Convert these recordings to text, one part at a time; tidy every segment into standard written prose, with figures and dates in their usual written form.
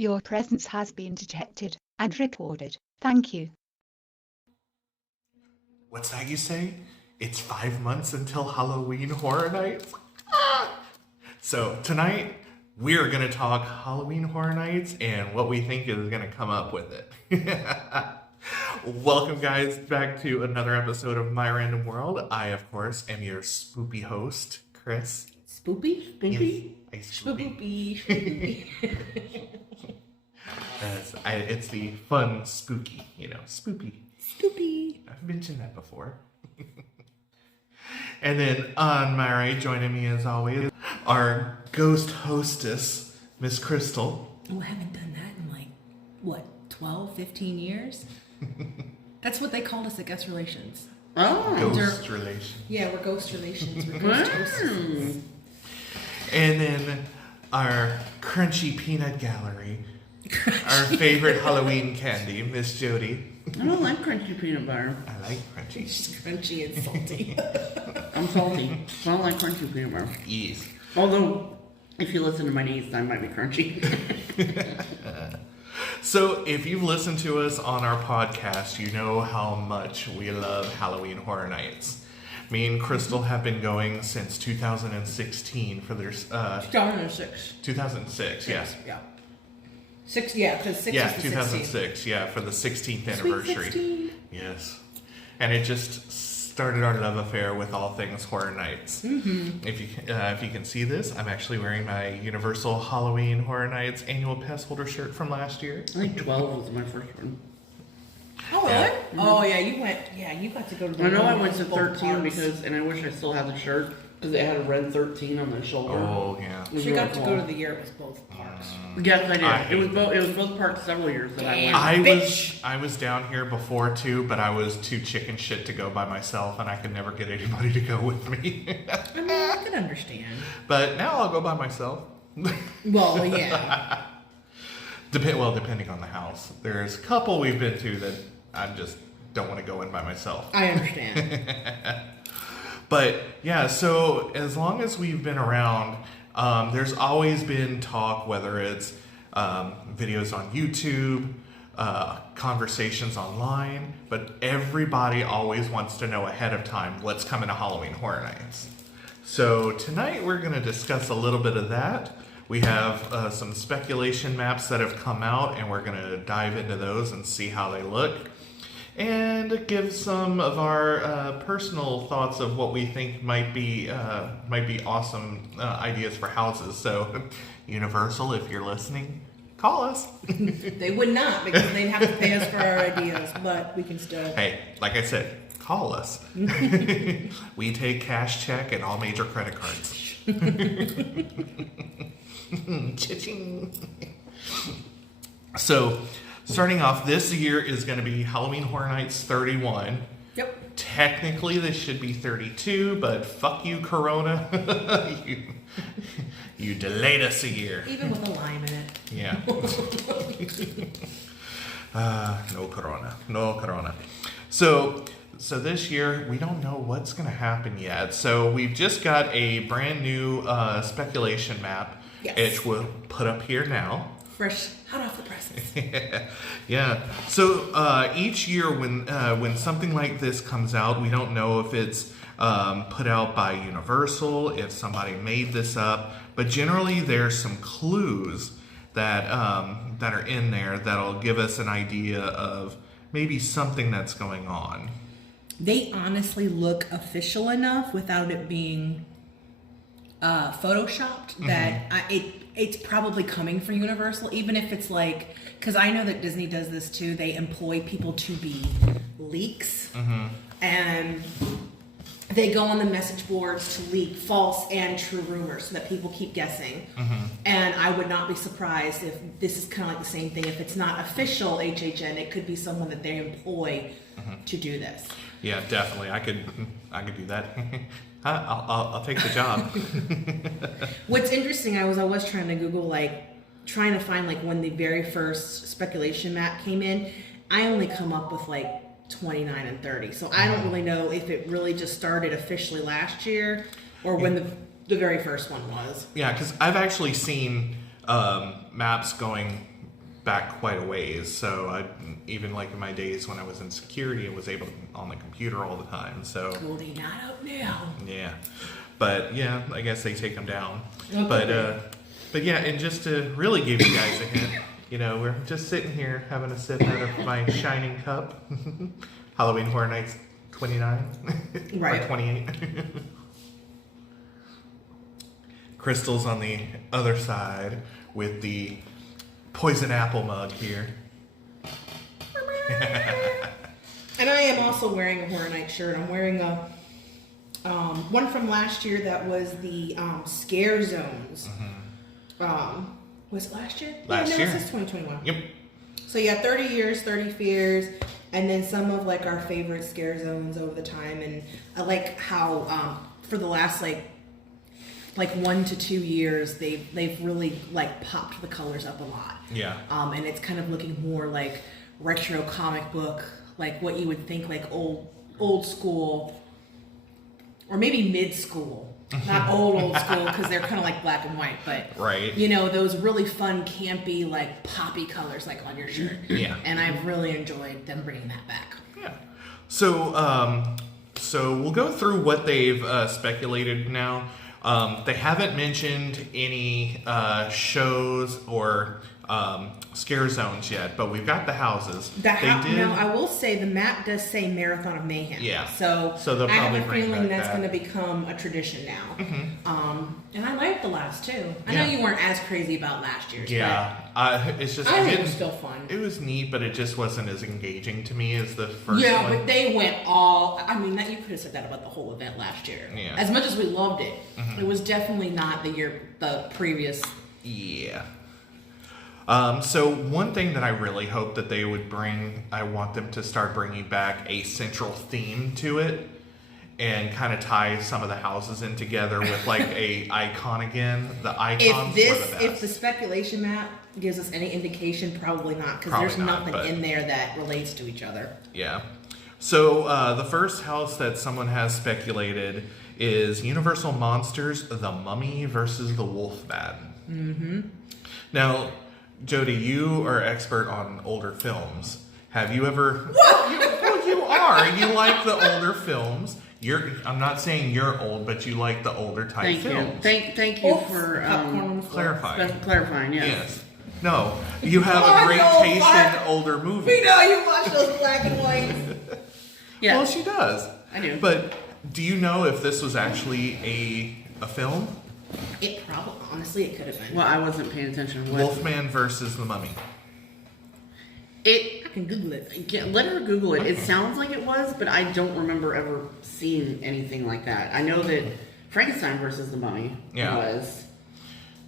Your presence has been detected and recorded. Thank you. What's that you say? It's 5 months until Halloween Horror Nights? So tonight, we're going to talk Halloween Horror Nights and what we think is going to come up with it. Welcome, guys, back to another episode of My Random World. I, of course, am your spoopy host, Chris. Spoopy? Spoopy? Yes, spoopy. Spoopy. It's the fun spooky, spoopy. Spoopy. I've mentioned that before. And then on my right, joining me as always, our ghost hostess, Miss Crystal. Oh, I haven't done that in 12, 15 years? That's what they called us at Guest Relations. Oh. Ghost Relations. Yeah, we're ghost relations. We're ghost hostesses. And then our crunchy peanut gallery, our favorite Halloween candy, Miss Jody. I don't like crunchy peanut butter. I like crunchy. It's crunchy and salty. I'm salty. I don't like crunchy peanut butter. Yes. Although, if you listen to my niece, I might be crunchy. So, if you've listened to us on our podcast, you know how much we love Halloween Horror Nights. Me and Crystal have been going since 2016 for their... 2006. 2006, yeah. Yeah. Six, yeah, because 6 Yeah, was the 2006, 16th. Yeah, for the 16th Sweet anniversary. 16. Yes. And it just started our love affair with all things Horror Nights. Mm-hmm. If you can see this, I'm actually wearing my Universal Halloween Horror Nights annual pass holder shirt from last year. I think 12 was my first one. Oh, really? Yeah. Mm-hmm. Oh, yeah, you got to go to the I know I went to multiple 13 parks. because, and I wish I still had the shirt, because it had a red 13 on the shoulder. Oh, yeah. It was She really got to cool. go to the year it was both parks. Yes, I did. I It was hate both. It was both parks several years that I Damn. went. I was down here before too, but I was too chicken shit to go by myself, and I could never get anybody to go with me. I mean, I can understand. But now I'll go by myself. Well, yeah. Depending on the house. There's a couple we've been to that I just don't want to go in by myself. I understand. But yeah, so as long as we've been around, there's always been talk, whether it's videos on YouTube, conversations online, but everybody always wants to know ahead of time what's coming to Halloween Horror Nights. So tonight we're going to discuss a little bit of that. We have some speculation maps that have come out, and we're going to dive into those and see how they look. And give some of our personal thoughts of what we think might be awesome ideas for houses. So, Universal, if you're listening, call us. They would not, because they'd have to pay us for our ideas, but we can still. Hey, like I said, call us. We take cash, check, and all major credit cards. Cha-ching. So, starting off, this year is going to be Halloween Horror Nights 31. Yep. Technically, this should be 32, but fuck you, Corona. you delayed us a year. Even with a lime in it. Yeah. No Corona. No Corona. So this year, we don't know what's going to happen yet. So we've just got a brand new speculation map, Yes. which we'll put up here now. Fresh, hot off the presses. Yeah. So each year when something like this comes out, we don't know if it's put out by Universal, if somebody made this up, but generally there's some clues that are in there that'll give us an idea of maybe something that's going on. They honestly look official enough without it being photoshopped that it's probably coming from Universal, even if it's like, because I know that Disney does this too. They employ people to be leaks, and they go on the message boards to leak false and true rumors so that people keep guessing. And I would not be surprised if this is kind of like the same thing. If it's not official HHN, it could be someone that they employ to do this. Yeah, definitely. I could do that. I'll take the job. What's interesting, I was trying to Google, trying to find, when the very first speculation map came in. I only come up with, 29 and 30. So I don't really know if it really just started officially last year or when the very first one was. Yeah, because I've actually seen maps going back quite a ways. So I, even like in my days when I was in security, I was able to on the computer all the time. So Well, they not up now. yeah, but yeah, I guess they take them down. Okay. But yeah, and just to really give you guys a hint, we're just sitting here having a sip out of my shining cup. Halloween Horror Nights 29 Right. or 28. Crystal's on the other side with the poison apple mug here. And I am also wearing a Horror Night shirt. I'm wearing a one from last year that was the Scare Zones. Was it last year? Last year. This is 2021. Yep. So yeah, 30 years, 30 fears, and then some of like our favorite scare zones over the time. And I like how for the last like 1 to 2 years they've really like popped the colors up a lot. Yeah. And it's kind of looking more like retro comic book, like what you would think like old school, or maybe mid school. Not old school, because they're kind of like black and white, but Right. those really fun, campy, like poppy colors, like on your shirt. Yeah. And I've really enjoyed them bringing that back. Yeah. So we'll go through what they've speculated now. They haven't mentioned any shows or scare zones yet, but we've got the houses. Now, I will say the map does say Marathon of Mayhem. Yeah. So they'll I have probably a bring feeling back that's that. going to become a tradition now. And I liked the last two. I Yeah. know you weren't as crazy about last year's. Yeah. It's just But I think it didn't- was still fun. It was neat, but it just wasn't as engaging to me as the first Yeah, one. but they went all. I mean, that you could have said that about the whole event last year. Yeah. As much as we loved it, it was definitely not the previous. Yeah. So one thing that I really hope that they would bring, I want them to start bringing back a central theme to it, and kind of tie some of the houses in together with like a icon again. The icons were the best. If the speculation map gives us any indication, probably not, because Probably there's not, nothing but- in there that relates to each other. Yeah. So the first house that someone has speculated is Universal Monsters: The Mummy versus the Wolfman. Mm-hmm. Now, Jody, you are expert on older films. Have you ever? Well, you are. You like the older films. I'm not saying you're old, but you like the older type Thank films. you. Thank you Oops, for popcorn on the floor. Clarifying. clarifying. Yes. Yes. No, you have Come a on, great you old taste fart. in older movies. We know you watch those black and whites. Yeah. Well, she does. I do. But do you know if this was actually a film? It probably, honestly, it could have been. Well, I wasn't paying attention. What? Wolfman versus the Mummy. I can Google it. Let her Google it. It sounds like it was, but I don't remember ever seeing anything like that. I know that Frankenstein versus the Mummy was.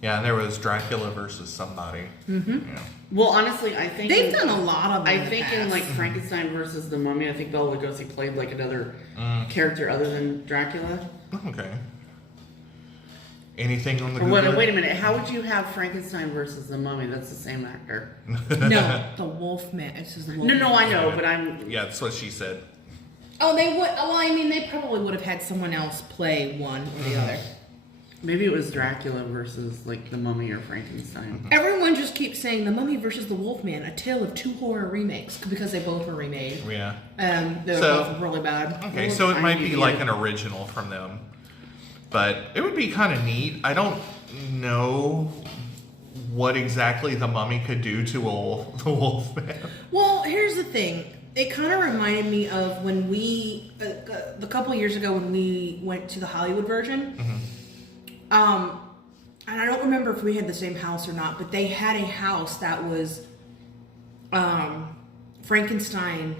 Yeah, and there was Dracula versus somebody. Mm-hmm. Yeah. Well, honestly, I think They've done a lot of them. I think in like Frankenstein versus the Mummy, I think Bela Lugosi played like another character other than Dracula. Okay. Anything on the Or Google? wait a minute. How would you have Frankenstein versus the Mummy? That's the same actor. No, the Wolfman. It's just the Wolfman. No, I know, but I'm. Yeah, that's what she said. Oh, they would. Well, I mean, they probably would have had someone else play one or the other. Maybe it was Dracula versus like the Mummy or Frankenstein. Everyone just keeps saying the Mummy versus the Wolfman, a tale of two horror remakes, because they both were remade. Yeah. They were So- both really bad. Okay, so it might be idea. like an original from them. But it would be kind of neat. I don't know what exactly the Mummy could do to the Wolfman. Well, here's the thing. It kind of reminded me of when we, a couple years ago, when we went to the Hollywood version. And I don't remember if we had the same house or not, but they had a house that was Frankenstein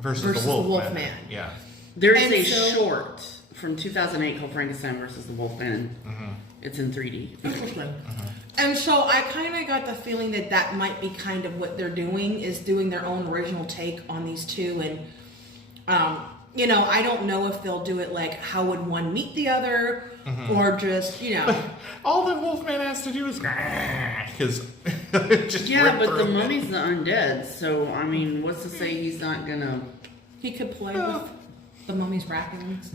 Versus the Wolfman. Yeah. There's And a so- short from 2008 called Frankenstein versus the Wolfman. It's in 3D. And so I kind of got the feeling that that might be kind of what they're doing, is doing their own original take on these two. And, I don't know if they'll do it like how would one meet the other, or just, All the Wolfman has to do is because just Yeah, rip but through the him. Mummy's the undead, so I mean, what's to say he's not gonna? he could play with the mummy's wrappings.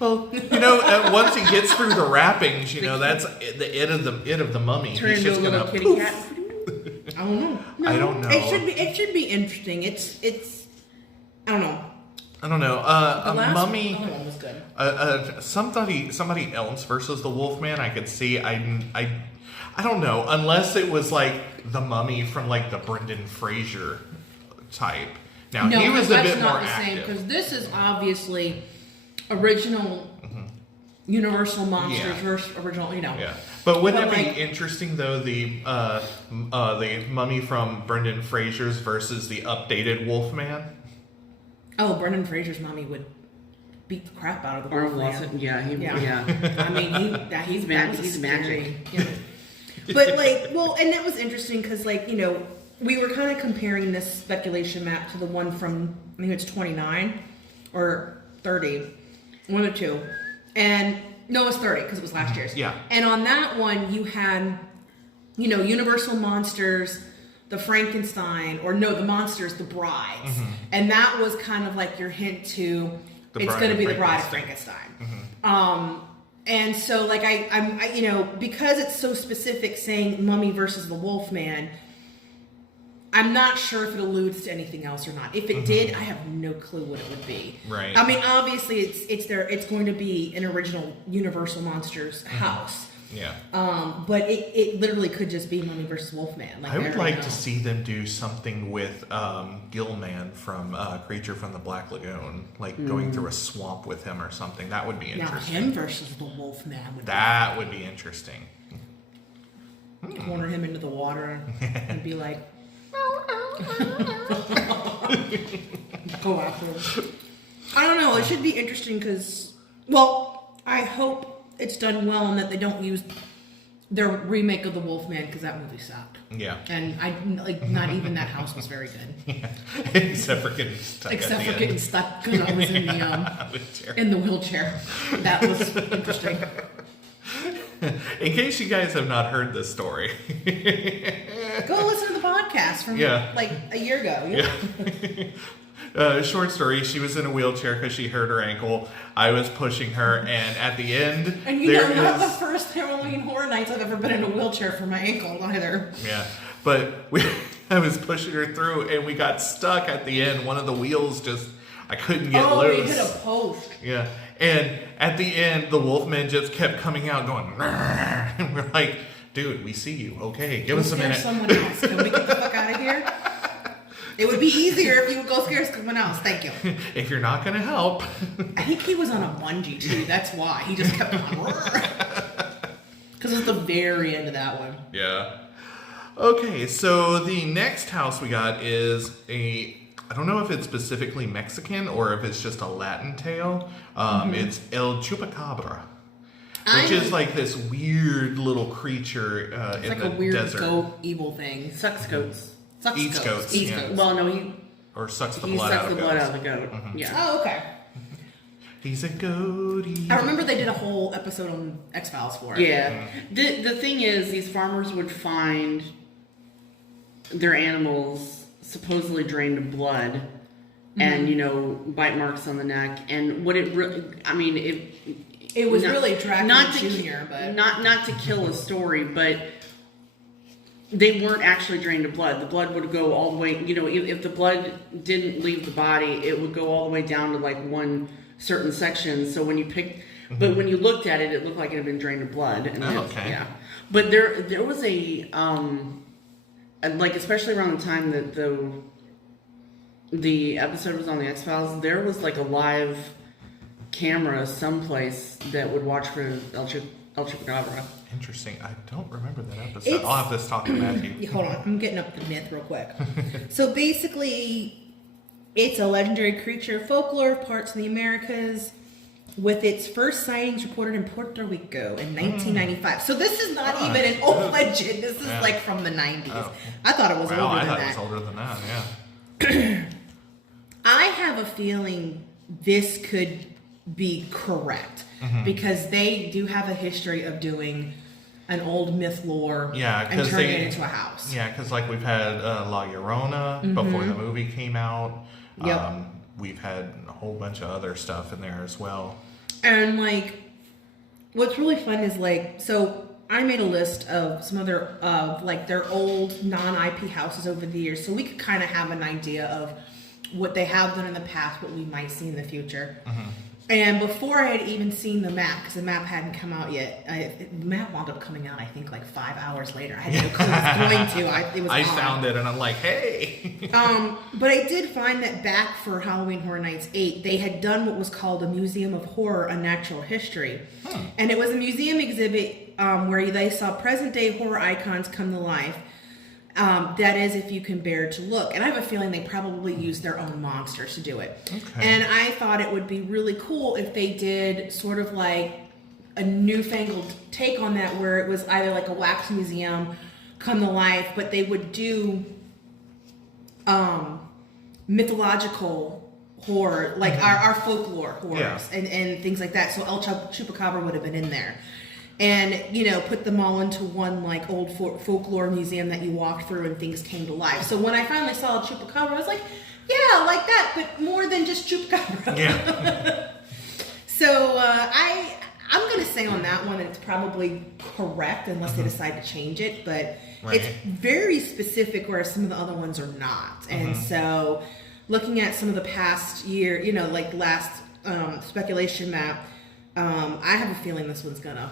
Well, once he gets through the wrappings, that's the it of the Mummy. Turn He's into just a little gonna kitty poof. cat. I don't know. No, I don't know. It should be interesting. It's. I don't know. I don't know. The last Mummy. one was good. Somebody else versus the Wolfman. I could see. I don't know. Unless it was like the Mummy from like the Brendan Fraser type. Now he was a bit more active. Because this is obviously original Universal Monsters versus original. Yeah. But wouldn't it be interesting though the Mummy from Brendan Fraser's versus the updated Wolfman? Oh, Brendan Fraser's mummy would beat the crap out of the Wolfman. Yeah. I mean, he's magic. Yeah. But like, well, and that was interesting because like, you know, we were kind of comparing this speculation map to the one from, I think it's 29 or 30, one or two. And no, it was 30 because it was last year's. Yeah. And on that one, you had, you know, Universal Monsters, the Frankenstein, or no, the Monsters, the Brides. And that was kind of like your hint to it's going to be the Bride of Frankenstein. And so like I you know, because it's so specific saying Mummy versus the Wolfman, I'm not sure if it alludes to anything else or not. If it did, I have no clue what it would be. Right. I mean, obviously it's going to be an original Universal Monsters house. Yeah. But it literally could just be Mummy versus Wolfman. Like, I would like to see them do something with Gilman from Creature from the Black Lagoon, like going through a swamp with him or something. That would be interesting. Now him versus the Wolfman would be interesting. Corner him into the water and be like, go after him. I don't know. It should be interesting because, well, I hope it's done well and that they don't use their remake of the Wolfman because that movie sucked. Yeah. And I like not even that house was very good. Yeah. Except for getting stuck. Getting stuck because I was in the in the wheelchair. That was interesting. In case you guys have not heard this story, go listen to the podcast from like a year ago. Short story, she was in a wheelchair because she hurt her ankle. I was pushing her, and at the end, and you know, not the first Halloween Horror Nights I've ever been in a wheelchair for my ankle either. Yeah, but I was pushing her through, and we got stuck at the end. One of the wheels I couldn't get loose. Oh, you hit a post. Yeah, and at the end, the Wolfman just kept coming out going, and we're like, dude, we see you. Okay, give us a minute. Someone else. Can we get the fuck out of here? It would be easier if you would go scare someone else. Thank you. If you're not going to help. I think he was on a bungee too. That's why. He just kept on. Because it's the very end of that one. Yeah. Okay, so the next house we got is I don't know if it's specifically Mexican or if it's just a Latin tale. It's El Chupacabra. Which is like this weird little creature in the desert. It's like a weird goat evil thing. Sucks goats. Eats goats. Well, no, or sucks the blood out of the blood out of the goat. Yeah. Oh, okay. He's a goatie. I remember they did a whole episode on X-Files for it. Yeah. The thing is, these farmers would find their animals supposedly drained of blood and, you know, bite marks on the neck. And what it really, I mean, it was really Dracula Jr., but not to kill a story, but they weren't actually drained of blood. The blood would go all the way, you know, if the blood didn't leave the body, it would go all the way down to like one certain section. So when you picked, but when you looked at it, it looked like it had been drained of blood. And okay. Yeah. But there was a, like especially around the time that the episode was on the X-Files, there was like a live camera someplace that would watch for El Chupacabra. Interesting. I don't remember that episode. I'll have to talk to Matthew. Hold on. I'm getting up the myth real quick. So basically, it's a legendary creature of folklore of parts of the Americas with its first sightings reported in Puerto Rico in 1995. So this is not even an old legend. This is like from the 90s. Oh. I thought it was older than that. I thought it was older than that, yeah. I have a feeling this could be correct because they do have a history of doing an old myth lore and turning it into a house. Yeah, because like we've had La Llorona before the movie came out. Yep. We've had a whole bunch of other stuff in there as well. And like, what's really fun is like, so I made a list of some other like their old non-IP houses over the years, so we could kind of have an idea of what they have done in the past, what we might see in the future. And before I had even seen the map, because the map hadn't come out yet, the map wound up coming out, I think, like 5 hours later. I had no clue it was going to. It was I on. found it and I'm like, hey. But I did find that back for Halloween Horror Nights 8, they had done what was called a Museum of Horror, a Natural History. And it was a museum exhibit where they saw present-day horror icons come to life. That is, if you can bear to look. And I have a feeling they probably used their own monsters to do it. Okay. And I thought it would be really cool if they did sort of like a newfangled take on that, where it was either like a wax museum come to life, but they would do mythological horror, like our folklore horrors and things like that. So El Chupacabra would have been in there. And, you know, put them all into one, like, old folklore museum that you walked through and things came to life. So when I finally saw a Chupacabra, I was like, yeah, like that, but more than just Chupacabra. Yeah. So I'm going to say on that one it's probably correct unless they decide to change it. But it's very specific, whereas some of the other ones are not. And so looking at some of the past year, you know, like last speculation map, I have a feeling this one's going to...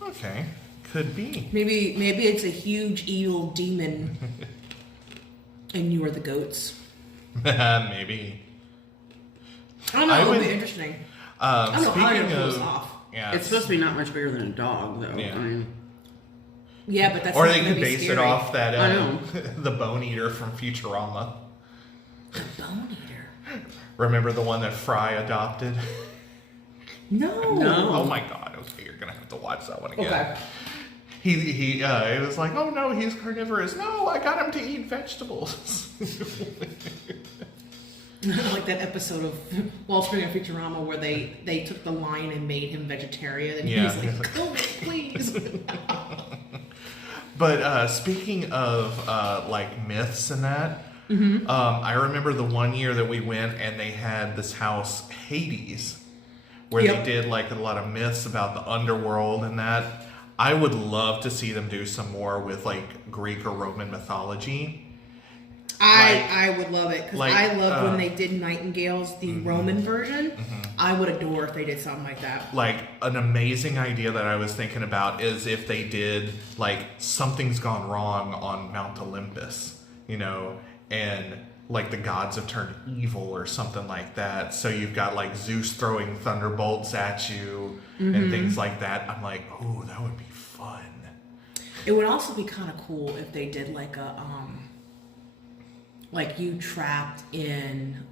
Okay, could be. Maybe it's a huge evil demon, and you are the goats. Maybe. I don't know. It'll be interesting. I don't know how Speaking you're gonna pull this of, off. yeah, It's supposed to be not much bigger than a dog, though. Yeah. I mean, Yeah, but that's or not they gonna could be base scary. it off that I know. the Bone Eater from Futurama. The Bone Eater. Remember the one that Fry adopted? No. No. Oh my God! Okay, you're gonna have to watch that one again. Okay. He it was like, oh no, he's carnivorous. No, I got him to eat vegetables. Like that episode of Wellspring and Futurama where they took the lion and made him vegetarian, and he was like, "Kill me, please." But speaking of like myths and that, I remember the one year that we went and they had this house Hades, where they did like a lot of myths about the underworld and that. I would love to see them do some more with like Greek or Roman mythology. I would love it because like, I loved when they did Nightingales, the Roman version. I would adore if they did something like that. Like an amazing idea that I was thinking about is if they did like Something's Gone Wrong on Mount Olympus, you know, and like the gods have turned evil or something like that. So you've got like Zeus throwing thunderbolts at you and things like that. I'm like, oh, that would be fun. It would also be kind of cool if they did like a like you trapped in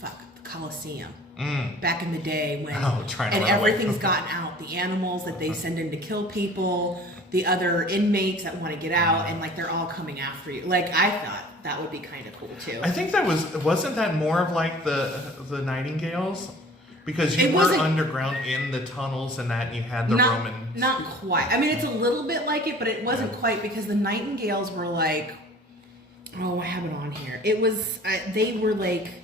the Colosseum back in the day when trying to and run away. everything's gotten out, the animals that they send in to kill people, the other inmates that want to get out, and like they're all coming after you. Like I thought that would be kind of cool too. I think that wasn't that more of like the Nightingales? Because you It were wasn't- underground in the tunnels and that, and you had the Roman... Not quite. I mean, it's a little bit like it, but it wasn't quite because the Nightingales were like, oh, I have it on here. It was, they were like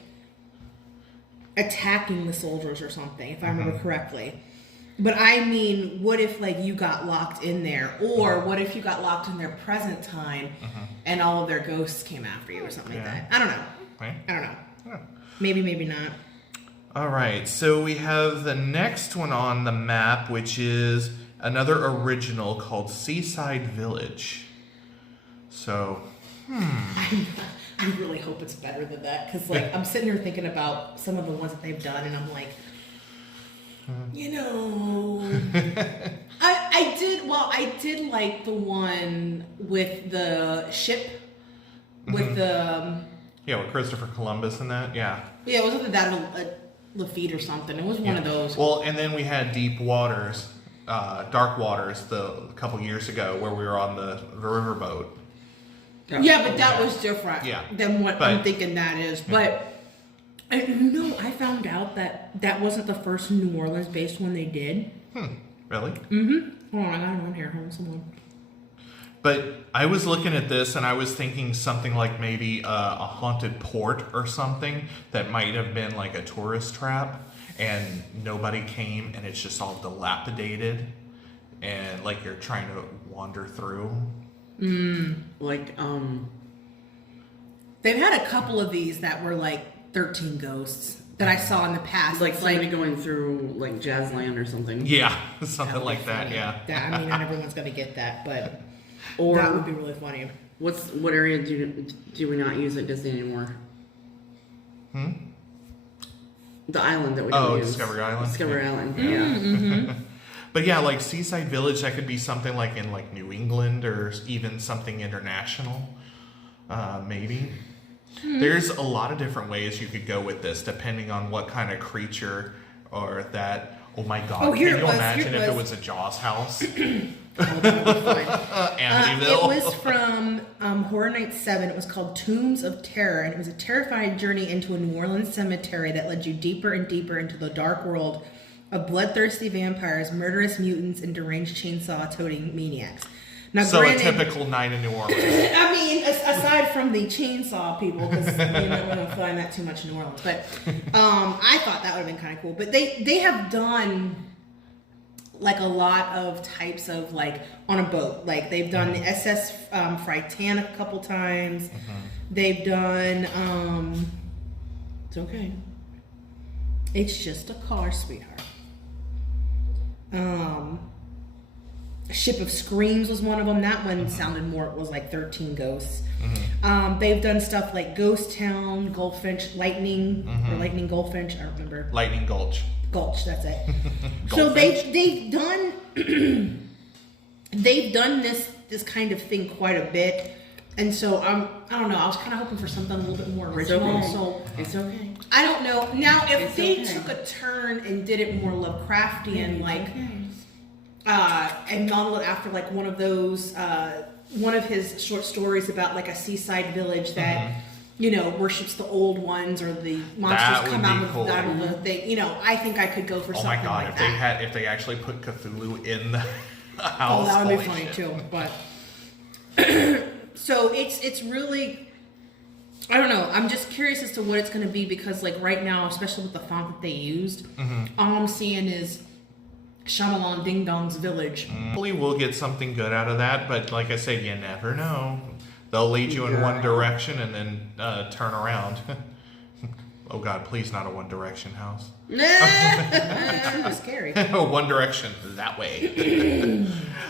attacking the soldiers or something, if I remember correctly. But I mean, what if like you got locked in there, or what if you got locked in their present time and all of their ghosts came after you or something like that? I don't know. Right? I don't know. Yeah. Maybe, maybe not. All right, so we have the next one on the map, which is another original called Seaside Village. So, I really hope it's better than that because, like, I'm sitting here thinking about some of the ones that they've done, and I'm like, you know, I did like the one with the ship, with the yeah, with Christopher Columbus and that, yeah. Yeah, it wasn't that Lafitte or something. It was one of those. Well, and then we had Deep Waters, Dark Waters, a couple years ago, where we were on the riverboat. Yeah, but that was different than what But- I'm thinking that is. But you know, I found out that wasn't the first New Orleans-based one they did. Really? Hold on, I got it on here. Hold on, someone. But I was looking at this and I was thinking something like maybe a haunted port or something that might have been like a tourist trap. and nobody came, and it's just all dilapidated, and like you're trying to wander through. Like, They've had a couple of these that were like 13 ghosts that I saw in the past. like It's somebody going through like Jazzland or something. Yeah, something like that. Yeah. I mean, not everyone's going to get that, but Or that would be really funny. what area do we not use at Disney anymore? The island that we don't use. Discovery Island. Discovery Island. Yeah. But yeah, like Seaside Village, that could be something like in like New England or even something international, maybe. There's a lot of different ways you could go with this, depending on what kind of creature or that. Oh my God! Oh, here can it you was, imagine here if it it was. was a Jaws house? It Amityville. was from Horror Nights 7. It was called Tombs of Terror, and it was a terrifying journey into a New Orleans cemetery that led you deeper and deeper into the dark world of bloodthirsty vampires, murderous mutants, and deranged chainsaw-toting maniacs. Now, So granted, a typical night in New Orleans. I mean, aside from the chainsaw people, because you're not going to find that too much in New Orleans, but I thought that would have been kind of cool. But they have done like a lot of types of like on a boat. Like they've done the SS Frightan a couple times. They've done It's okay. It's Just a Car, Sweetheart. Ship of Screams was one of them. That one sounded more, it was like 13 ghosts. They've done stuff like Ghost Town, Goldfinch, Lightning, or Lightning Goldfinch, I don't remember. Lightning Gulch. Gulch, that's it. So they've done they've done this kind of thing quite a bit. And so I don't know, I was kind of hoping for something a little bit more It's original. okay. So It's okay. I don't know. Now if It's they okay. took a turn and did it more Lovecraftian, like Okay. and modeled it after like one of those one of his short stories about like a seaside village that you know worships the old ones, or the That monsters would come be out of, cool. out of the thing. You know, I think I could go for Oh something my God! like If that. if they actually put Cthulhu in the Oh, house, that would be holy funny shit. too. But so it's really, I don't know. I'm just curious as to what it's going to be, because like right now, especially with the font that they used, all I'm seeing is Shyamalan Ding Dong's Village. Hopefully we'll get something good out of that, but like I said, you never know. They'll lead you in one direction and then turn around. Oh God, please not a One Direction house. It's really scary. One Direction, that way.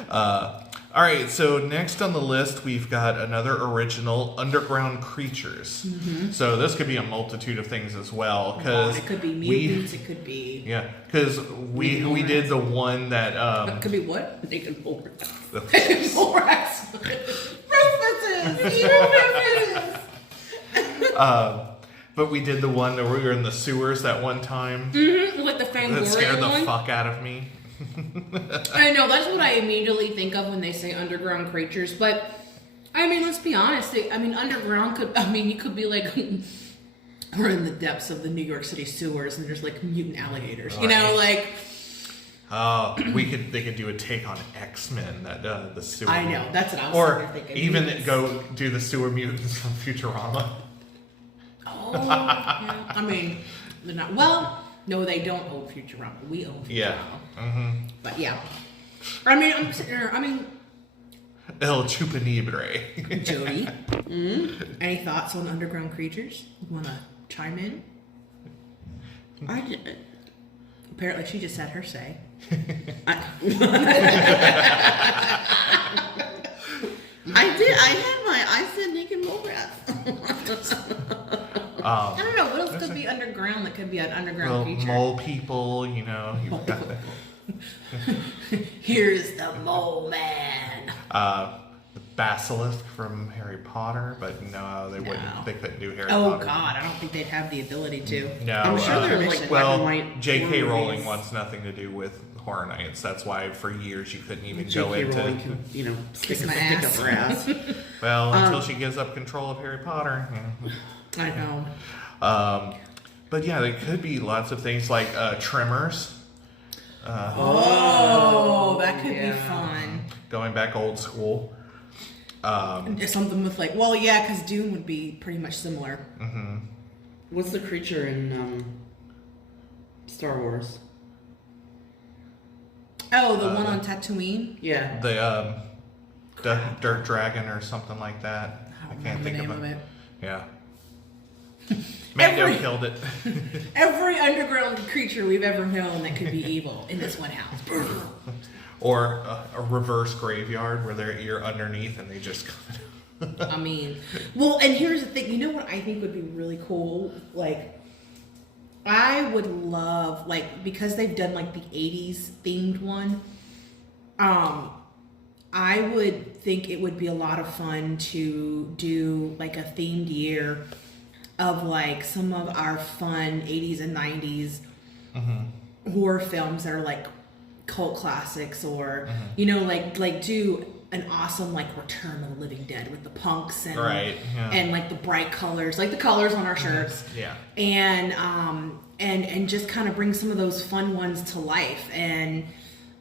All right, so next on the list, we've got another original, Underground Creatures. So this could be a multitude of things as well. Cause It could be mutants. It could be. Yeah, because we did the one that... It could be what? Naked bull. Borax. Rufuses. But we did the one that we were in the sewers that one time. With the That scared Fangoria the one. fuck out of me. I know, that's what I immediately think of when they say underground creatures. But, I mean, let's be honest. Underground could, you could be like, we're in the depths of the New York City sewers and there's like mutant alligators. You know, like. They could do a take on X-Men, that the sewer. I know, that's what I was Or thinking. even Mutants. go do the sewer mutants from Futurama. Oh, yeah. I mean, they're not. Well, no, they don't own Futurama. We own Futurama. Yeah. But yeah. I mean, I'm sitting there. I mean, El Chupanibre. Jody, any thoughts on underground creatures? You want to chime in? I did. Apparently, she just said her say. I said naked mole rats. I don't know. What else could be underground that could be an underground creature? Mole people, you know. You've got the, Here's the mole man. the basilisk from Harry Potter, but no, they wouldn't. No. They couldn't do Harry Oh Potter. God, I don't think they'd have the ability to. No, I'm sure they're like black well, and white J.K. horror Rowling movies. wants nothing to do with Horror Nights. That's why for years you couldn't even go J.K. into. Rowling can, stick Kiss a my stick ass. up her ass. Well, until she gives up control of Harry Potter. I know. But yeah, there could be lots of things like Tremors. Oh, that could be fun. Going back old school. Something with like, well, yeah, because Dune would be pretty much similar. What's the creature in Star Wars. Oh, the one on Tatooine? Yeah. The Dirt Dragon or something like that. I can't think of it. Yeah. Mando Every- killed it. Every underground creature we've ever known that could be evil in this one house. Or a reverse graveyard where you're underneath and they just I mean, well, and here's the thing. You know what I think would be really cool? Like, I would love, like, because they've done, like, the 80s themed one, I would think it would be a lot of fun to do, like, a themed year of, like, some of our fun 80s and 90s horror films that are, like, cult classics, or, you know, like do an awesome, like, Return of the Living Dead with the punks and and like the bright colors, like the colors on our shirts, and just kind of bring some of those fun ones to life. And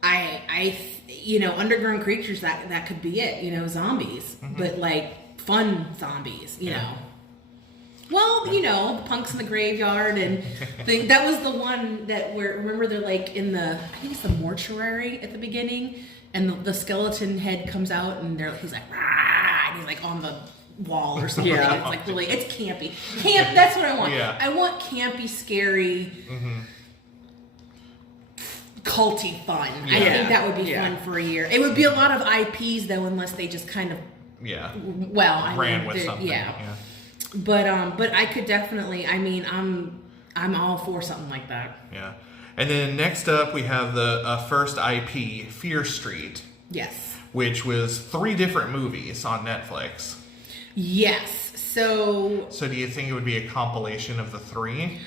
I you know, underground creatures, that could be it, you know, zombies, but like fun zombies, you know. Well, you know, the punks in the graveyard, and that was the one that remember they're like in the, I think it's the mortuary at the beginning, and the skeleton head comes out, and he's like, rah, and he's like on the wall or something. Yeah. And it's like really, it's campy. That's what I want. Yeah. I want campy, scary, culty fun. I think that would be fun for a year. It would be a lot of IPs though, unless they just kind of ran with something. But I could definitely. I mean, I'm all for something like that. Yeah. And then next up, we have the first IP, Fear Street. Yes. Which was 3 different movies on Netflix. Yes. So do you think it would be a compilation of the 3?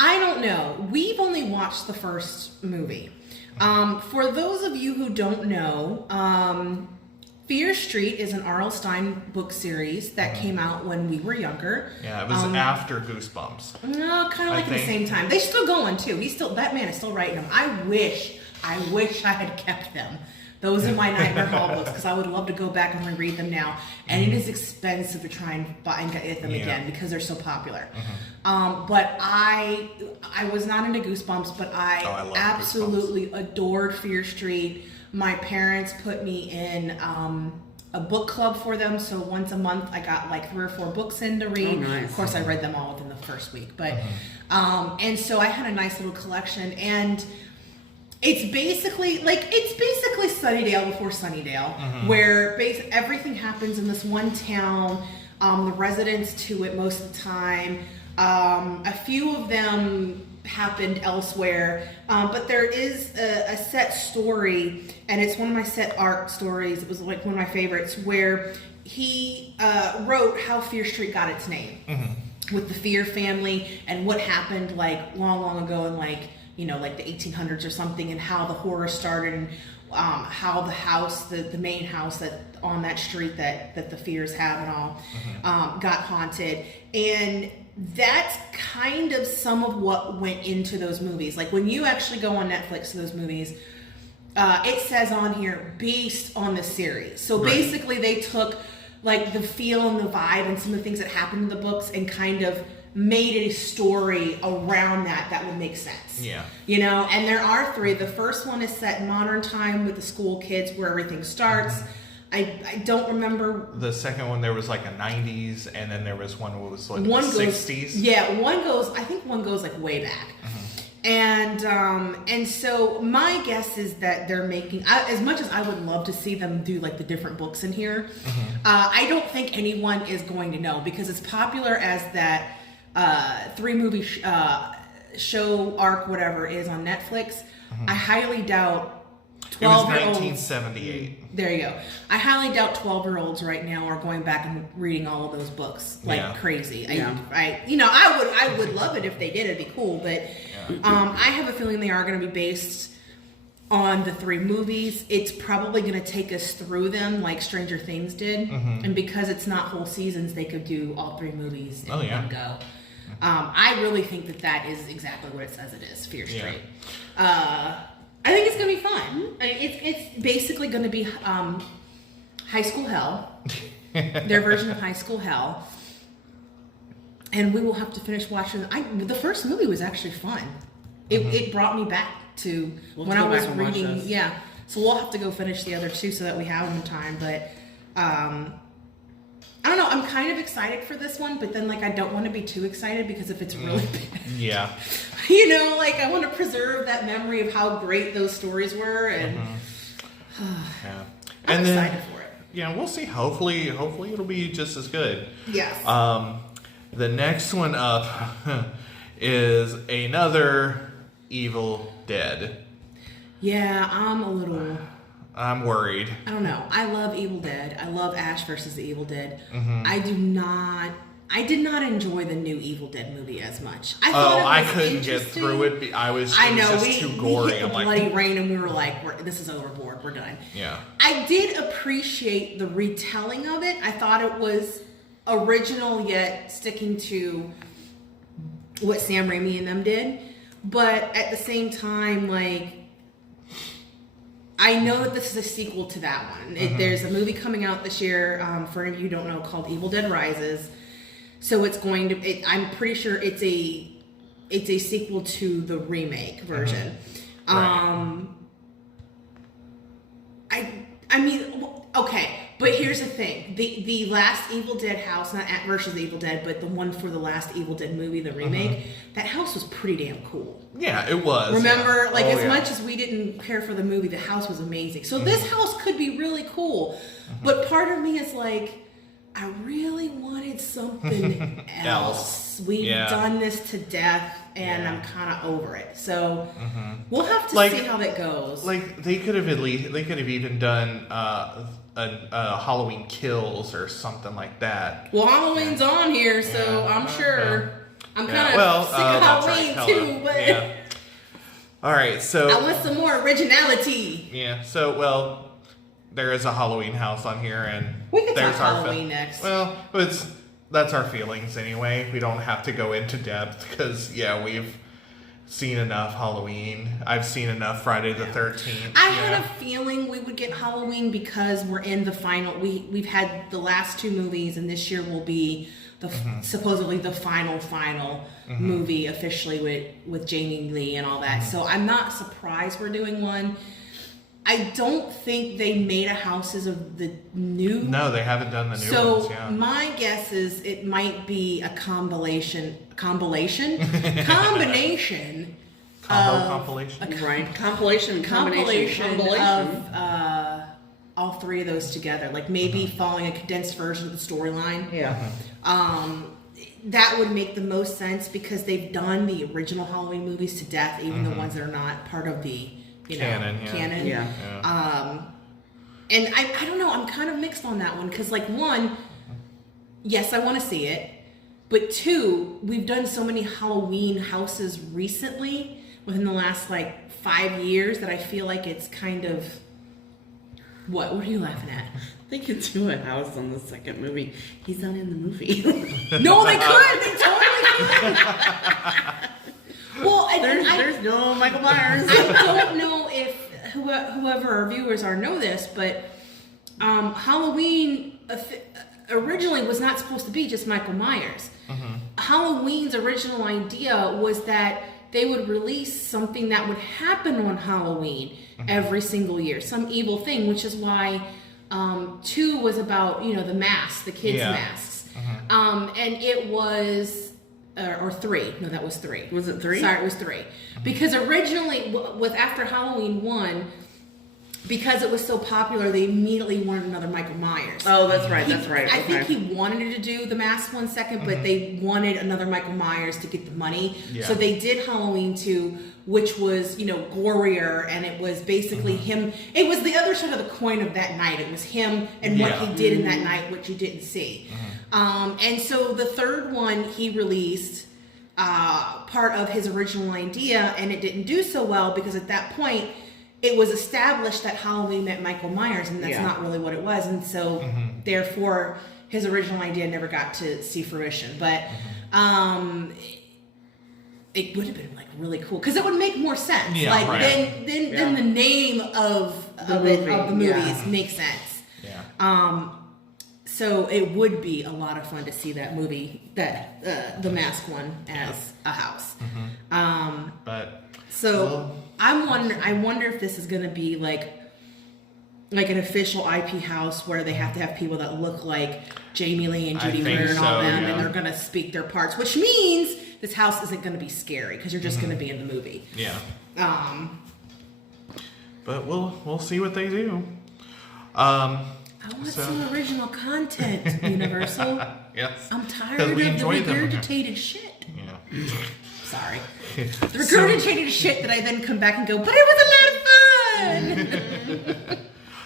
I don't know. We've only watched the first movie. For those of you who don't know, Fear Street is an R.L. Stine book series that came out when we were younger. Yeah, it was after Goosebumps. No, kind of like at the same time. They're still going too. That man is still writing them. I wish I had kept them. Those are my Nightmare Hall books, because I would love to go back and reread them now. And it is expensive to try and buy and get them again because they're so popular. But I was not into Goosebumps, but I absolutely adored Fear Street. My parents put me in a book club for them, so once a month I got like 3 or 4 books in to read. Oh, nice. Of course, I read them all within the first week, but and so I had a nice little collection, and it's basically Sunnydale before Sunnydale, where everything happens in this one town. The residents to it most of the time. A few of them happened elsewhere, but there is a set story, and it's one of my set arc stories. It was like one of my favorites, where he wrote how Fear Street got its name with the Fear family and what happened like long ago in like, you know, like the 1800s or something, and how the horror started, and how the house, the main house that on that street that the Fears have and all got haunted. And that's kind of some of what went into those movies. Like when you actually go on Netflix to those movies, it says on here based on the series. So basically they took like the feel and the vibe and some of the things that happened in the books and kind of made a story around that would make sense. Yeah. You know, and there are 3. The first one is set in modern time with the school kids where everything starts. I don't remember. The second one, there was like a 90s, and then there was one that was like One the goes, 60s. Yeah, I think one goes like way back. And so my guess is that they're making, as much as I would love to see them do like the different books in here, I don't think anyone is going to know, because as popular as that 3 movie show arc whatever is on Netflix, I highly doubt 12-year-olds. It was 1978. There you go. I highly doubt 12-year-olds right now are going back and reading all of those books like crazy. I would love it if they did. It'd be cool, but I have a feeling they are going to be based on the 3 movies. It's probably going to take us through them like Stranger Things did, and because it's not whole seasons, they could do all 3 movies in one go. I really think that is exactly what it says it is, Fear Street. I think it's going to be fun. It's basically going to be High School Hell, their version of High School Hell. And we will have to finish watching. The first movie was actually fun. It brought me back to We'll when go I was back and watch reading. this. Yeah, so we'll have to go finish the other two so that we have them in time. But I don't know. I'm kind of excited for this one, but then like I don't want to be too excited because if it's really bad, Yeah. you know, like I want to preserve that memory of how great those stories were, and Yeah. I'm And then, excited for it. yeah, we'll see. Hopefully it'll be just as good. Yes. The next one up is another Evil Dead. Yeah, I'm worried. I don't know. I love Evil Dead. I love Ash versus the Evil Dead. Mm-hmm. I did not enjoy the new Evil Dead movie as much. I couldn't get through it. It was just too gory. We hit the I'm like, bloody rain and we were like, this is overboard. We're done. yeah. I did appreciate the retelling of it. I thought it was original yet sticking to what Sam Raimi and them did. But at the same time, like, I know that this is a sequel to that one. There's a movie coming out this year, for any of you who don't know, called Evil Dead Rises. So it's going to, I'm pretty sure it's a sequel to the remake version. Right. I mean, okay, but here's the thing: the last Evil Dead house, not versus the Evil Dead, but the one for the last Evil Dead movie, the remake, that house was pretty damn cool. Yeah, it was. Remember, yeah. like Oh, as yeah. much as we didn't care for the movie, the house was amazing. So this house could be really cool, but part of me is like, I really wanted something else. We've Yeah. done this to death, and Yeah. I'm kind of over it. So we'll have to Like- see how that goes. Like they could have even done a Halloween Kills or something like that. Well, Halloween's on here, so Yeah. I'm sure. I'm kind of Well, sick of that's Halloween right, too, but Yeah. All right, so I want some more originality. yeah, so there is a Halloween house on here, and We can there's talk our Halloween next. Well, that's our feelings anyway. We don't have to go into depth because we've seen enough Halloween. I've seen enough Friday the 13th. I had a feeling we would get Halloween because we're in the final. We've had the last two movies, and this year will be the supposedly the final movie officially with Jamie Lee and all that. So I'm not surprised we're doing one. I don't think they made a houses of the new. No, they haven't done the new So ones. Yeah. my guess is it might be a combination. Compilation. Right. Compilation of all three of those together, like maybe following a condensed version of the storyline. Yeah. That would make the most sense because they've done the original Halloween movies to death, even the ones that are not part of the canon. Yeah. And I don't know, I'm kind of mixed on that one because, like, one, yes, I want to see it, but two, we've done so many Halloween houses recently within the last like 5 years that I feel like it's kind of. What are you laughing at? They could do a house on the second movie. He's not in the movie. No, they could. They totally could. Well, there's no Michael Myers. I don't know if whoever our viewers are know this, but Halloween originally was not supposed to be just Michael Myers. Halloween's original idea was that they would release something that would happen on Halloween every single year, some evil thing, which is why 2 was about the masks, the kids' masks, and it was. Or 3. No, that was 3. Was it 3? Sorry, it was 3. Because originally, after Halloween 1, because it was so popular, they immediately wanted another Michael Myers. Oh, that's right. I think he wanted to do the mask 1 second, but they wanted another Michael Myers to get the money. Yeah. So they did Halloween 2, which was, gorier, and it was basically him. It was the other side of the coin of that night. It was him and what he did in that night, which you didn't see. And so the third one he released part of his original idea, and it didn't do so well because at that point it was established that Halloween meant Michael Myers, and that's not really what it was. And so therefore his original idea never got to see fruition. But it would have been like really cool because it would make more sense. Then the name of the movies makes sense. Yeah. So it would be a lot of fun to see that movie, the Mask one, as a house. But So I wonder if this is going to be like an official IP house where they have to have people that look like Jamie Lee and Judy Greer and all them, and they're going to speak their parts, which means this house isn't going to be scary because you're just going to be in the movie. Yeah. But we'll see what they do. I want some original content, Universal. Yes. I'm tired of the regurgitated shit. Yeah. Sorry. The regurgitated shit that I then come back and go, but it was a lot of fun!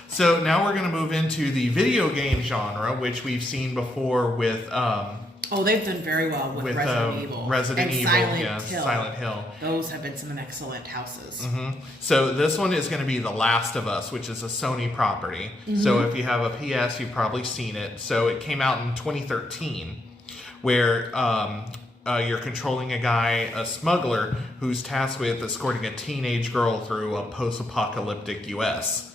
So now we're going to move into the video game genre, which we've seen before with... they've done very well with Resident Evil. Resident Evil, Silent Hill. Those have been some excellent houses. Mm-hmm. So this one is going to be The Last of Us, which is a Sony property. Mm-hmm. So if you have a PS, you've probably seen it. So it came out in 2013, where you're controlling a smuggler, who's tasked with escorting a teenage girl through a post-apocalyptic U.S.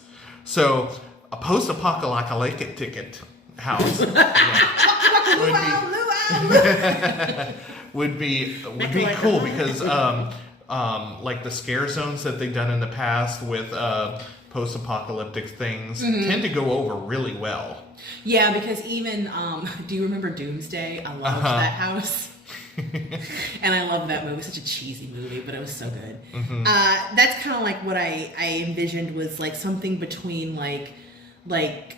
So a post-apocalyptic house would be cool because like the scare zones that they've done in the past with post-apocalyptic things tend to go over really well. Yeah, because even do you remember Doomsday? I loved that house. And I love that movie. Such a cheesy movie, but it was so good. Mm-hmm. That's kind of like what I envisioned was like something between like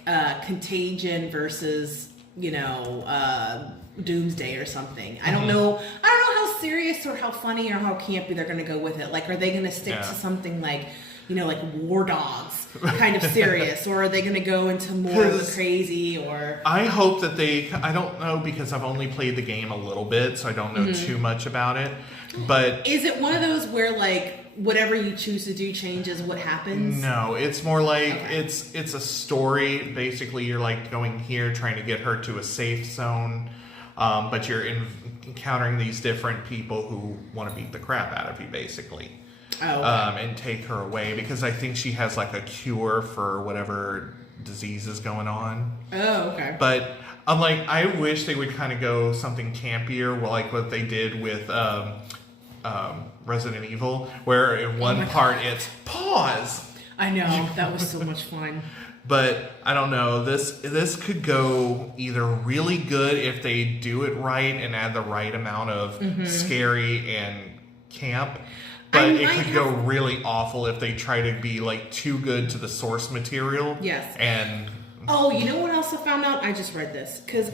Contagion versus Doomsday or something. I don't know how serious or how funny or how campy they're going to go with it. Like, are they going to stick to something like like War Dogs, kind of serious, or are they going to go into more of the crazy? Or I hope that I don't know because I've only played the game a little bit, so I don't know too much about it. But is it one of those where like whatever you choose to do changes what happens? No, it's more like it's a story. Basically, you're like going here trying to get her to a safe zone, but you're encountering these different people who want to beat the crap out of you, basically. Oh, okay. And take her away because I think she has like a cure for whatever disease is going on. Oh, okay. But I'm like, I wish they would kind of go something campier, like what they did with Resident Evil, where in one part it's pause. I know, that was so much fun. But I don't know. This could go either really good if they do it right and add the right amount of scary and camp. But it could go really awful if they try to be like too good to the source material. Yes. And you know what else I found out? I just read this because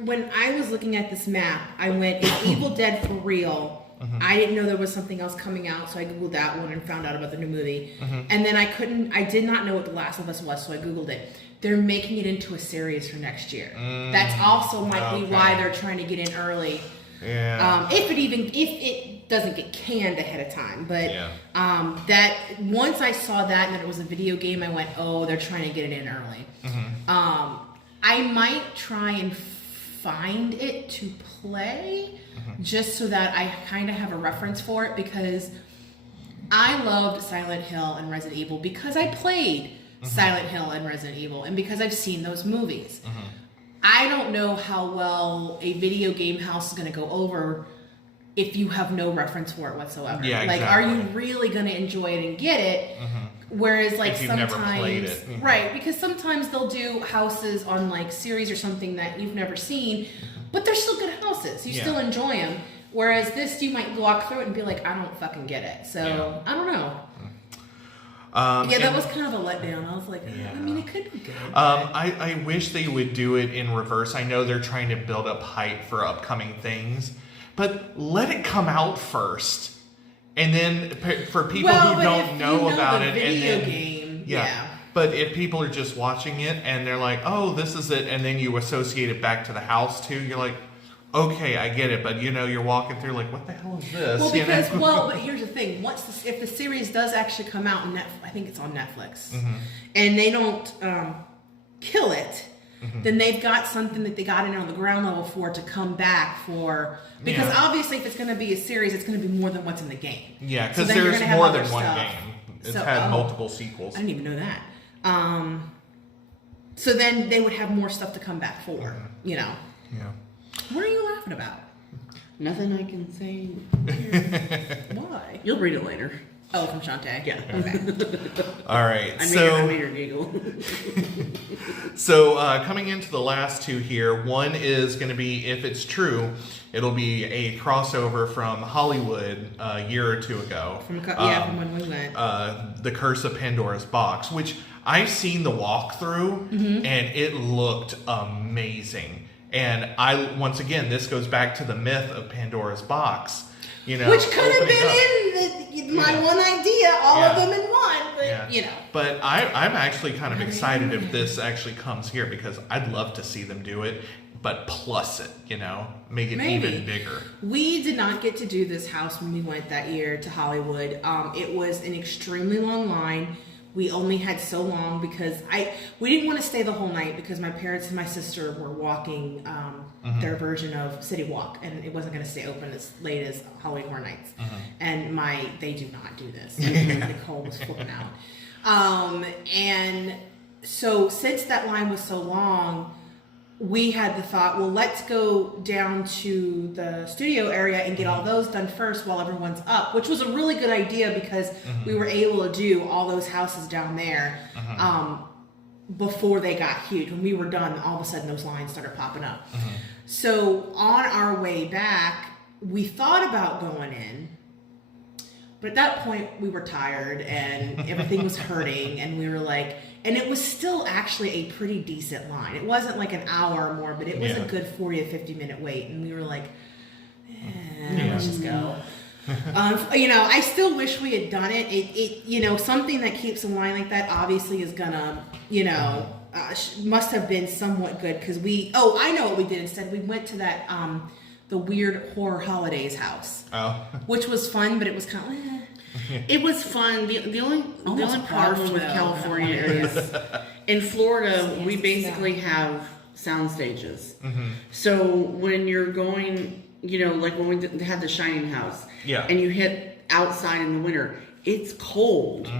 when I was looking at this map, I went, "Is Evil Dead for real?" I didn't know there was something else coming out, so I googled that one and found out about the new movie. And then I did not know what The Last of Us was, so I googled it. They're making it into a series for next year. That's also might be why they're trying to get in early. Yeah. If it doesn't get canned ahead of time, but that once I saw that and that it was a video game, I went, "Oh, they're trying to get it in early." I might try and find it to play just so that I kind of have a reference for it, because I loved Silent Hill and Resident Evil because I played Silent Hill and Resident Evil and because I've seen those movies. I don't know how well a video game house is going to go over if you have no reference for it whatsoever. Yeah, like, exactly. are you really going to enjoy it and get it? Whereas, like, if you've sometimes, never played it. right? Because sometimes they'll do houses on like series or something that you've never seen, but they're still good houses. You still enjoy them. Whereas this, you might walk through it and be like, "I don't fucking get it." So I don't know. That was kind of a letdown. I was like, I mean, it could be good. I wish they would do it in reverse. I know they're trying to build up hype for upcoming things, but let it come out first. And then for people who don't know about it, and then game, But if people are just watching it and they're like, "Oh, this is it," and then you associate it back to the house too, you're like, "Okay, I get it." But you're walking through like, "What the hell is this?" Well, because but here's the thing: if the series does actually come out, I think it's on Netflix, and they don't kill it, then they've got something that they got in on the ground level for to come back for. Because obviously, if it's going to be a series, it's going to be more than what's in the game. Yeah, because there's more than one game. It's had multiple sequels. I didn't even know that. So then they would have more stuff to come back for. Yeah. What are you laughing about? Nothing I can say. Why? You'll read it later. Oh, from Shantae. Yeah. Okay. All right. I made her giggle. So coming into the last two here, one is going to be, if it's true, it'll be a crossover from Hollywood a year or two ago. From when we went. The Curse of Pandora's Box, which I've seen the walkthrough, and it looked amazing. And once again, this goes back to the myth of Pandora's Box. You know, which could have been in my one idea, all of them in one, but you know. But I'm actually kind of excited if this actually comes here, because I'd love to see them do it, but plus it, you know, make it even bigger. We did not get to do this house when we went that year to Hollywood. It was an extremely long line. We only had so long because we didn't want to stay the whole night because my parents and my sister were walking their version of City Walk, and it wasn't going to stay open as late as Halloween Horror Nights. And they do not do this. Nicole was flipping out. And so since that line was so long, we had the thought, well, let's go down to the studio area and get all those done first while everyone's up, which was a really good idea because we were able to do all those houses down there before they got huge. When we were done, all of a sudden those lines started popping up. So on our way back, we thought about going in, but at that point we were tired and everything was hurting, and we were like, and it was still actually a pretty decent line. It wasn't like an hour or more, but it was a good 40 to 50 minute wait. And we were like, let's just go. You know, I still wish we had done it. You know, something that keeps a line like that obviously is gonna, you know, must have been somewhat good because I know what we did instead. We went to that, the weird horror holidays house, which was fun, but it was kind of, It was fun. The only problem with California is in Florida we basically have sound stages. So when you're going, you know, like when we had the Shining House, and you hit outside in the winter, it's cold.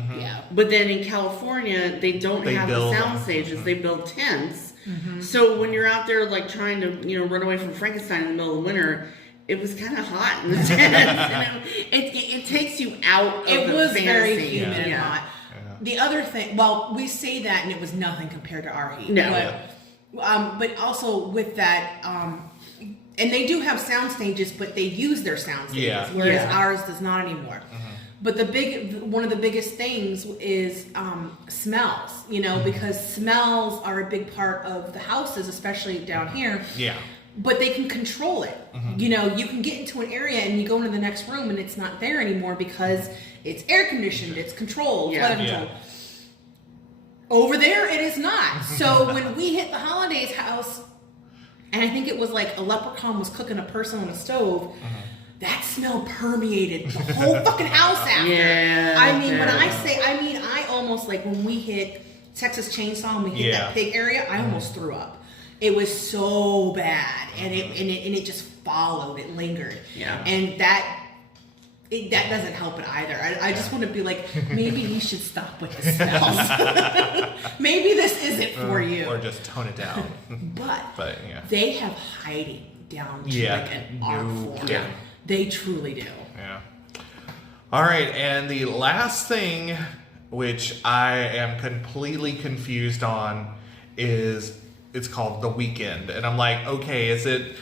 But then in California they don't have the sound stages. They build tents. So when you're out there like trying to, you know, run away from Frankenstein in the middle of the winter, it was kind of hot in the tent. It takes you out of the fantasy. It was very humid and hot. The other thing, well, we say that and it was nothing compared to our heat. No. But also with that, and they do have sound stages, but they use their sound stages, whereas ours does not anymore. But one of the biggest things is smells, you know, because smells are a big part of the houses, especially down here. But they can control it. You know, you can get into an area and you go into the next room and it's not there anymore because it's air conditioned, it's controlled, Over there, it is not. So when we hit the holidays house, and I think it was like a leprechaun was cooking a person on a stove, that smell permeated the whole fucking house after. I mean, when I almost, like when we hit Texas Chainsaw and we hit that pig area, I almost threw up. It was so bad, and it just followed. It lingered, and that doesn't help it either. I just want to be like, maybe we should stop with the smells. Maybe this isn't for you, or just tone it down. but they have hiding down to like an art form. They truly do. All right, and the last thing, which I am completely confused on, is it's called The Weekend. And I'm like, okay, is it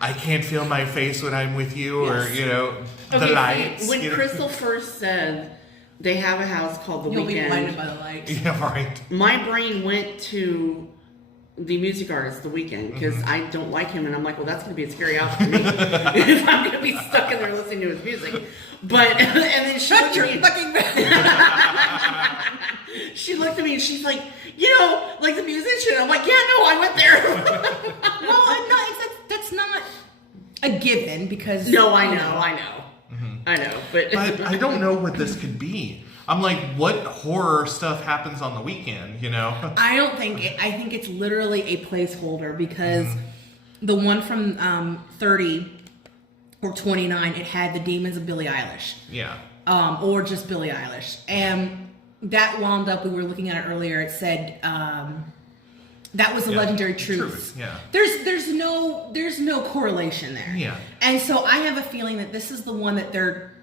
I can't feel my face when I'm with you, or, you know, the lights? When Crystal first said they have a house called The Weekend. You'll be blinded by the lights. Yeah, right. My brain went to the music artist, The Weeknd, because I don't like him, and I'm like, well, that's going to be a scary house for me if I'm going to be stuck in there listening to his music. But and then shut your fucking mouth. She looked at me and she's like, you know, like the musician. I'm like, yeah, no, I went there. Well, that's not a given because I know, but I don't know what this could be. I'm like, what horror stuff happens on the weekend, you know? I think it's literally a placeholder because the one from 30 or 29, it had the Demons of Billie Eilish. Yeah. Or just Billie Eilish. And that wound up, we were looking at it earlier, it said that was the Legendary Truths. Yeah. There's no correlation there. Yeah. And so I have a feeling that this is the one that they're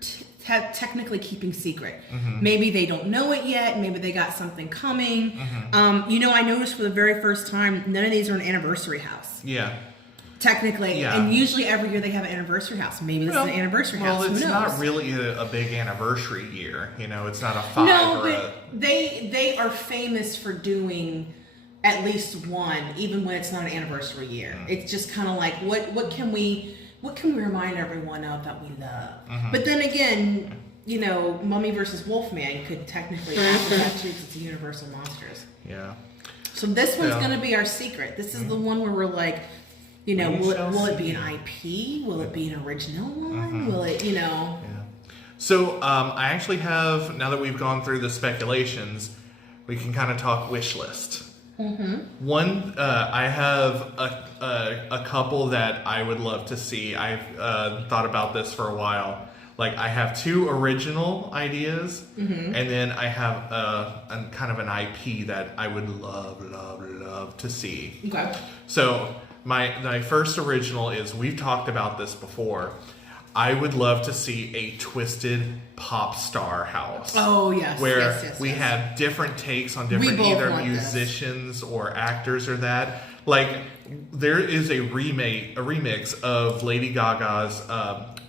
technically keeping secret. Maybe they don't know it yet. Maybe they got something coming. I noticed for the very first time, none of these are an anniversary house. Yeah. Technically, Yeah. and usually every year they have an anniversary house. Maybe this is an anniversary house. Well, Who it's knows? not really a big anniversary year. It's not a 5 No, or but they are famous for doing at least one, even when it's not an anniversary year. It's just kind of like what can we remind everyone of that we love? But then again, Mummy versus Wolfman could technically have that too, because it's a Universal Monsters. Yeah. So this one's going to be our secret. This is the one where we're like, will it be an IP? Will it be an original one? Will it, Yeah. So I actually have, now that we've gone through the speculations, we can kind of talk wish list. One, I have a couple that I would love to see. I've thought about this for a while. Like, I have 2 original ideas, and then I have a kind of an IP that I would love to see. okay. So my first original is, we've talked about this before. I would love to see a twisted pop star house. Oh, yes. Where yes. we have different takes on different both either want this. musicians or actors or that. Like, there is a remix of Lady Gaga's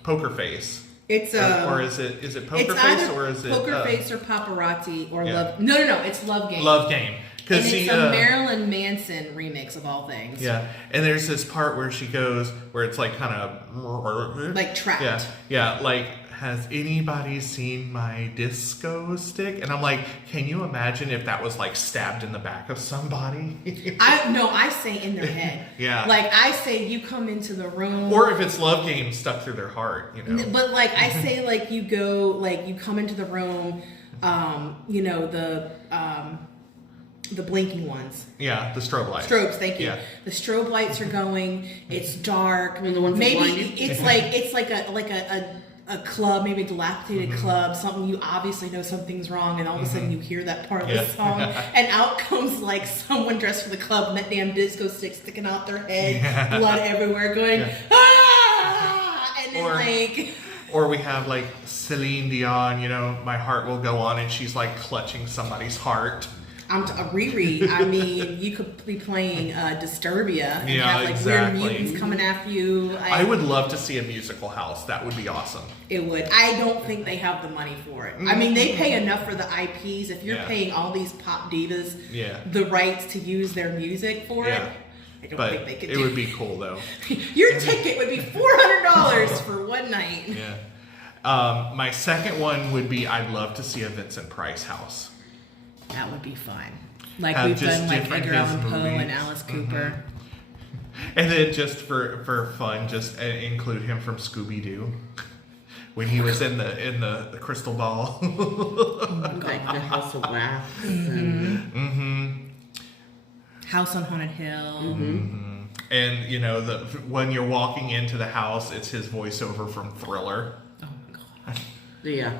Poker Face. It's or is it Poker it's Face, either or is it Poker Face or Paparazzi or yeah. Love. No, it's Love Game. Love Game? And it's a Marilyn Manson remix of all things. Yeah, and there's this part where she goes, where it's like kind of Like trapped. Yeah. Like, has anybody seen my disco stick? And I'm like, can you imagine if that was like stabbed in the back of somebody? I say in their head. Yeah. Like, I say you come into the room. Or if it's Love Game stuck through their heart, But like I say, like you come into the room, the blinking ones. Yeah, the strobe lights. Strobes, thank you. Yeah. The strobe lights are going. It's dark. I mean, the ones that blind you? it's like a club, maybe a dilapidated club. Something you obviously know something's wrong, and all of a sudden you hear that part of the song, and out comes like someone dressed for the club, and that damn disco stick sticking out their head, blood everywhere, going ah, and then Or we have like Celine Dion, My Heart Will Go On, and she's like clutching somebody's heart. Riri. I mean, you could be playing Disturbia and have like exactly. weird mutants coming after you. I would love to see a musical house. That would be awesome. It would. I don't think they have the money for it. I mean, they pay enough for the IPs. If you're paying all these pop divas the rights to use their music for it, I don't think they could. It would be cool though. Your ticket would be $400 for one night. Yeah. My second one would be, I'd love to see a Vincent Price house. That would be fun. Like Have we've just done like different Edgar Allan his Poe movies. and Alice Cooper. And then just for fun, just include him from Scooby Doo when he was in the crystal ball. Like the House of Wax. House on Haunted Hill. And when you're walking into the house, it's his voiceover from Thriller. Oh my god. Yeah.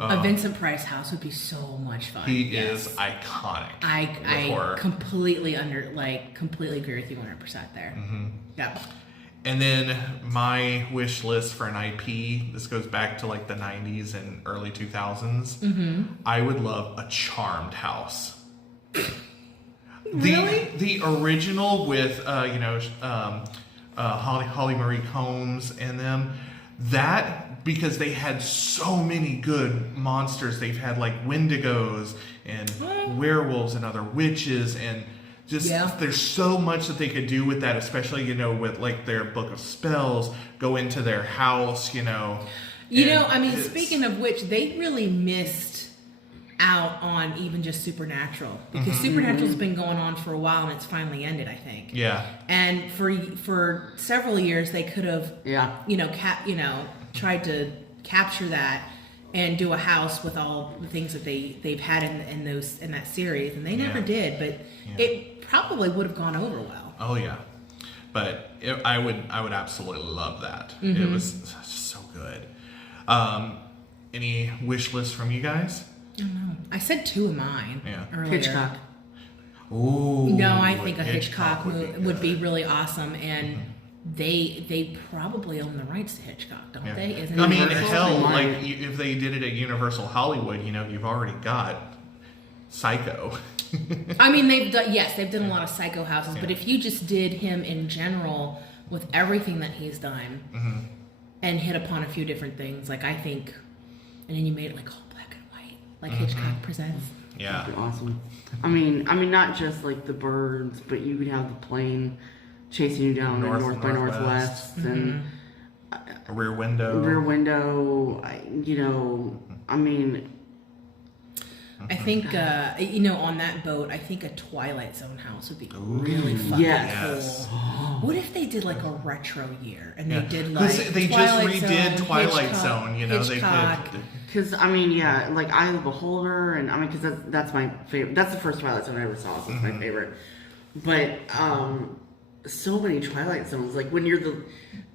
A Vincent Price house would be so much fun. He is iconic. I completely agree with you 100% there. Yeah. And then my wish list for an IP, this goes back to like the 90s and early 2000s. I would love a Charmed house. Really? The original with Holly Marie Combs and them, that, because they had so many good monsters. They've had like Wendigos and werewolves and other witches, and just there's so much that they could do with that, especially with like their book of spells, go into their house, I mean, speaking of which, they really missed out on even just Supernatural, because Supernatural's been going on for a while and it's finally ended, I think. Yeah. And for several years they could have tried to capture that and do a house with all the things that they've had in that series, and they never did, but it probably would have gone over well. Oh yeah. But I would absolutely love that. It was just so good. Any wish lists from you guys? I don't know. I said 2 of mine earlier. Hitchcock. Ooh. No, I think a Hitchcock would be really awesome, and they probably own the rights to Hitchcock, don't Yeah. they? Isn't I it mean, Universal? hell, Right. like if they did it at Universal Hollywood, you've already got Psycho. I mean, they've done a lot of Psycho houses, but Yeah. if you just did him in general with everything that he's done and hit upon a few different things, like I think, and then you made it like all black and white, like Hitchcock Presents. Yeah. That'd be awesome. I mean, not just like the birds, but you could have the plane chasing you down North by Northwest and Rear Window. Rear Window. I mean, I think, on that boat, I think a Twilight Zone house would be really fucking Yes. cool. What if they did like a retro year and Yeah. they did 'Cause like they Twilight just redid Zone, Twilight Hitchcock, Zone, Hitchcock. they did. because like Eye of the Beholder, and because that's my favorite. That's the first Twilight Zone I ever saw, so it's my favorite. But so many Twilight Zones, like when you're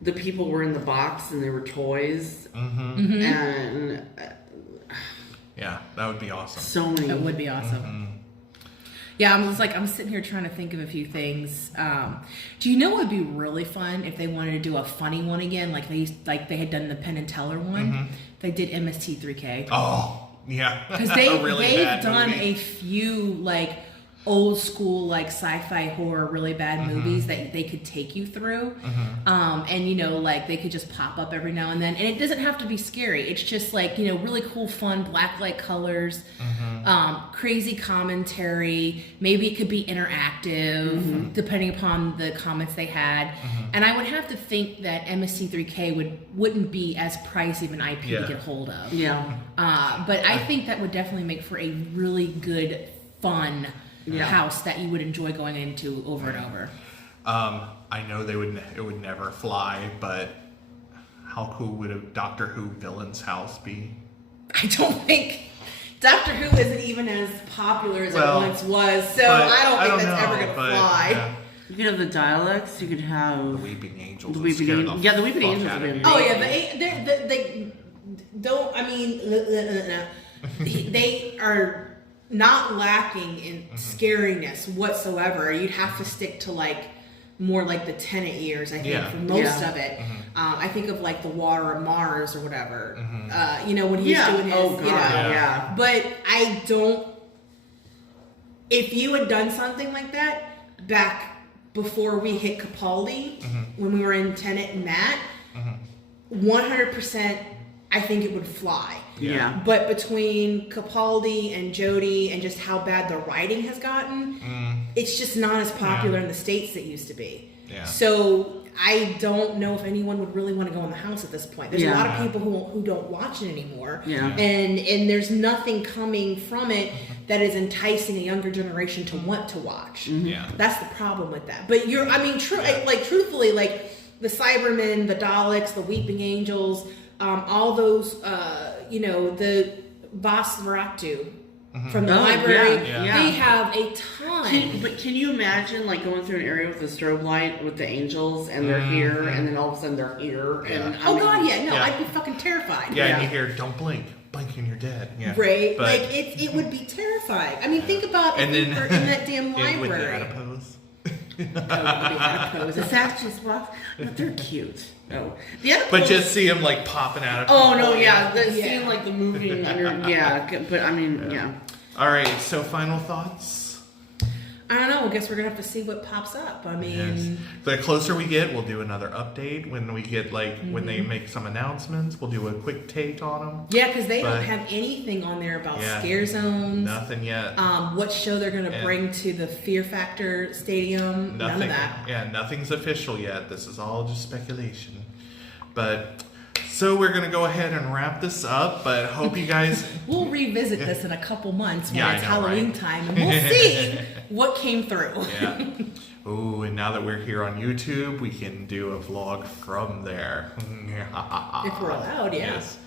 the people were in the box and they were toys, and Yeah, that would be awesome. so many. That would be awesome. Yeah, I'm sitting here trying to think of a few things. Do you know what would be really fun if they wanted to do a funny one again, like they had done the Penn and Teller one? They did MST3K Oh, yeah. because A really they've bad done movie. a few like old school like sci-fi horror really bad movies that they could take you through, and like they could just pop up every now and then, and it doesn't have to be scary. It's just like really cool, fun, black light colors, crazy commentary. Maybe it could be interactive depending upon the comments they had. And I would have to think that MSC3K wouldn't be as pricey of an IP to get hold of. Yeah. But I think that would definitely make for a really good, fun house that you would enjoy going into over and over. I know it would never fly, but how cool would a Doctor Who villain's house be? I don't think Doctor Who isn't even as popular as Well, it once was, so but I don't think I that's don't ever know, gonna but, fly. yeah. You could have the dialects. You could have The Weeping Angels. The would Weeping scare Angels. Yeah, the Weeping fuck Angels out would of be me. Oh yeah, they don't. I mean, they are not lacking in scariness whatsoever. You'd have to stick to like more like the Tenet years, I think, for most of it. I think of like the Water of Mars or whatever. When he's doing his. Oh god. Yeah. But I don't. If you had done something like that back before we hit Capaldi, when we were in Tenet and that, 100%, I think it would fly. Yeah. But between Capaldi and Jodie and just how bad the writing has gotten, it's just not as popular in the States as it used to be. Yeah. So I don't know if anyone would really want to go in the house at this point. There's a Yeah. lot of people who don't watch it anymore. Yeah. And there's nothing coming from it that is enticing a younger generation to want to watch. Yeah. That's the problem with that. But truthfully, like the Cybermen, the Daleks, the Weeping Angels, all those, the Vasvaratu from the Oh, library, yeah. they have a ton. Can you imagine like going through an area with a strobe light with the angels and they're here and then all of a sudden they're here and Oh god, yeah, no, Yeah. I'd be fucking terrified. Yeah, and you hear, don't blink and you're dead. Yeah. Right? But Like it would be terrifying. I mean, think about and if then we were in that damn with the library. adipose. Adipose. the Sasquatch box, but they're cute. Oh, the other But just see him like popping out of. Oh no, yeah, the Yeah. seeing like the moving under, but I mean, yeah. All right. So final thoughts. I don't know. I guess we're gonna have to see what pops up. I mean, Yes. The closer we get, we'll do another update. When we get when they make some announcements, we'll do a quick take on them. yeah, because they But- don't have anything on there about Yeah. scare zones. Nothing yet. What show they're gonna And- bring to the Fear Factor Stadium? None of that. Yeah, nothing's official yet. This is all just speculation. But so we're gonna go ahead and wrap this up. But hope you guys. We'll revisit this in a couple months when Yeah, I it's know, Halloween right? time, and we'll see what came through. Yeah. Ooh, and now that we're here on YouTube, we can do a vlog from there. If we're allowed, yeah. Yes.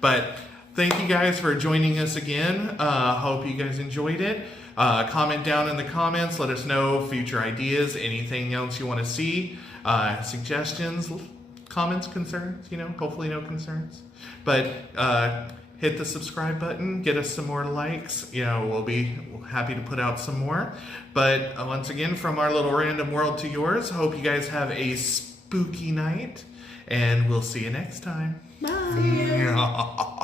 But thank you guys for joining us again. Hope you guys enjoyed it. Comment down in the comments. Let us know future ideas, anything else you want to see, suggestions, comments, concerns. Hopefully no concerns. But hit the subscribe button. Get us some more likes. We'll be happy to put out some more. But once again, from our little random world to yours, hope you guys have a spooky night. And we'll see you next time. Bye. See ya.